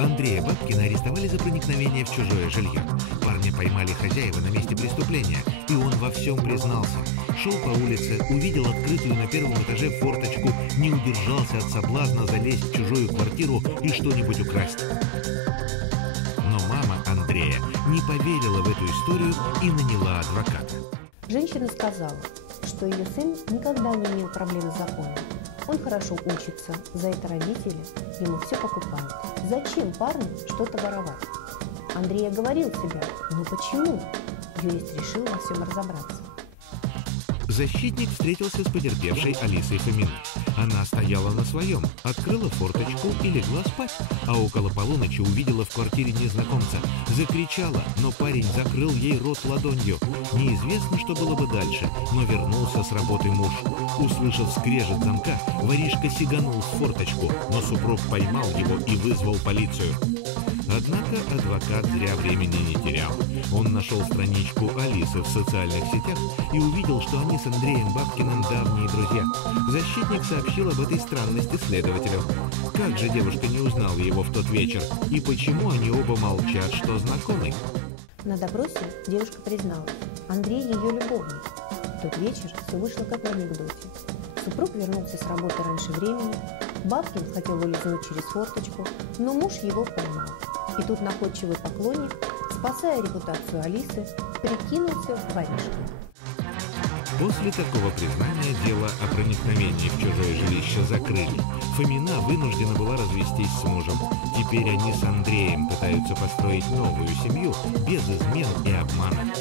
Андрея Бабкина арестовали за проникновение в чужое жилье. Парня поймали хозяева на месте преступления, и он во всем признался. Шел по улице, увидел открытую на первом этаже форточку, не удержался от соблазна залезть в чужую квартиру и что-нибудь украсть. Но мама Андрея не поверила в эту историю и наняла адвоката. Женщина сказала, что ее сын никогда не имел проблем с законом. Он хорошо учится, за это родители ему все покупают. Зачем парню что-то воровать? Андрей оговорил себя, но почему? Юрист решил во всем разобраться. Защитник встретился с потерпевшей Алисой Фоминой. Она стояла на своем, открыла форточку и легла спать, а около полуночи увидела в квартире незнакомца. Закричала, но парень закрыл ей рот ладонью. Неизвестно, что было бы дальше, но вернулся с работы муж. Услышав скрежет замка, воришка сиганул в форточку, но супруг поймал его и вызвал полицию. Однако адвокат зря времени не терял. Он нашел страничку Алисы в социальных сетях и увидел, что они с Андреем Бабкиным давние друзья. Защитник сообщил об этой странности следователю. Как же девушка не узнала его в тот вечер? И почему они оба молчат, что знакомы? На допросе девушка призналась, Андрей ее любовник. В тот вечер все вышло как в анекдоте. Супруг вернулся с работы раньше времени, Бабкин хотел вылезнуть через форточку, но муж его поймал. И тут находчивый поклонник, спасая репутацию Алисы, прикинулся воришкой. После такого признания дело о проникновении в чужое жилище закрыли. Фомина вынуждена была развестись с мужем. Теперь они с Андреем пытаются построить новую семью без измен и обмана.